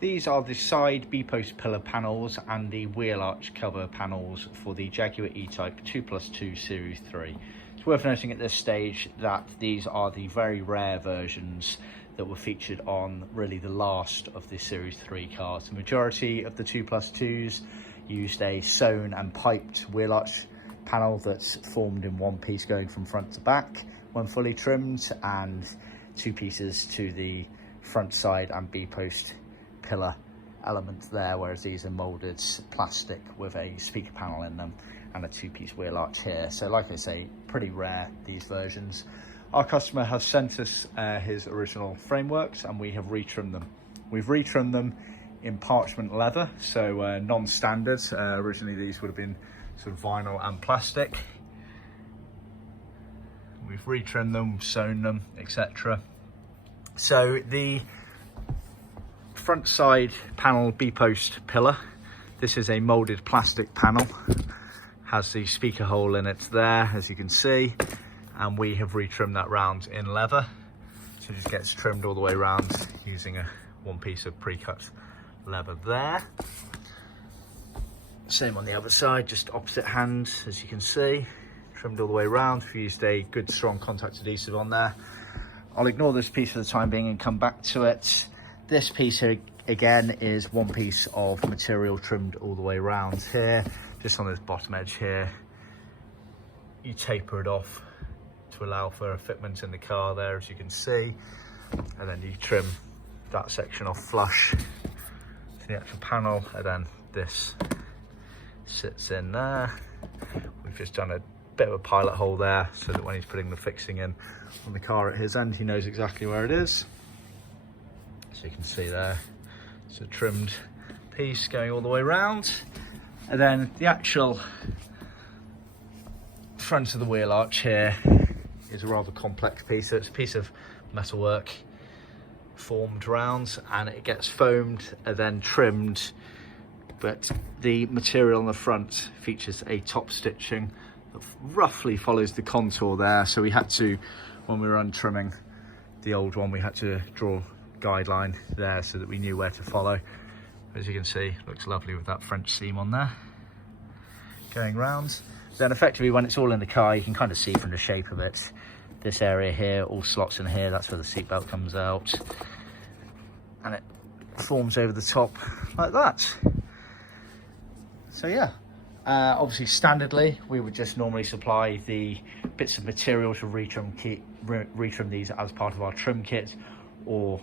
These are the side B-post pillar panels and the Wheelarch cover panels for the Jaguar E Type 2+2 Series 3. It's worth noting at this stage that these are the very rare versions that were featured on really the last of the Series 3 cars. The majority of the 2+2s used a sewn and piped Wheelarch panel that's formed in one piece going from front to back when fully trimmed, and two pieces to the front side and B-post pillar elements there, whereas these are molded plastic with a speaker panel in them and a two-piece Wheelarch here. So like I say, pretty rare, these versions. Our customer has sent us his original frameworks and we have retrimmed them. We've retrimmed them in parchment leather, so non-standard. Originally these would have been sort of vinyl and plastic. We've retrimmed them, sewn them, etc. So the front side panel B-post pillar, this is a molded plastic panel, has the speaker hole in it there, as you can see, and we have retrimmed that round in leather, so it just gets trimmed all the way around using one piece of pre-cut leather there. Same on the other side, just opposite hand, as you can see, trimmed all the way around. We've used a good strong contact adhesive on there. I'll ignore this piece for the time being and come back to it. This piece here again is one piece of material trimmed all the way around here, just on this bottom edge here. You taper it off to allow for a fitment in the car there, as you can see, and then you trim that section off flush to the actual panel, and then this sits in there. We've just done a bit of a pilot hole there so that when he's putting the fixing in on the car at his end, he knows exactly where it is. So you can see there, it's a trimmed piece going all the way around. And then the actual front of the Wheelarch here is a rather complex piece. So it's a piece of metalwork formed round, and it gets foamed and then trimmed, but the material on the front features a top stitching that roughly follows the contour there. So we had to, when we were untrimming the old one, we had to draw guideline there so that we knew where to follow. As you can see, looks lovely with that French seam on there going round. Then effectively when it's all in the car, you can kind of see from the shape of it, this area here all slots in here, that's where the seatbelt comes out, and it forms over the top like that. So yeah, obviously standardly we would just normally supply the bits of material to retrim these as part of our trim kit or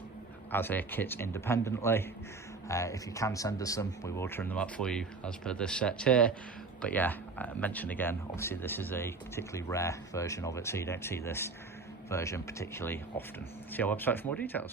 as a kit independently. If you can send us some, we will trim them up for you as per this set here. But yeah, mention again, obviously this is a particularly rare version of it, so you don't see this version particularly often. See our website for more details.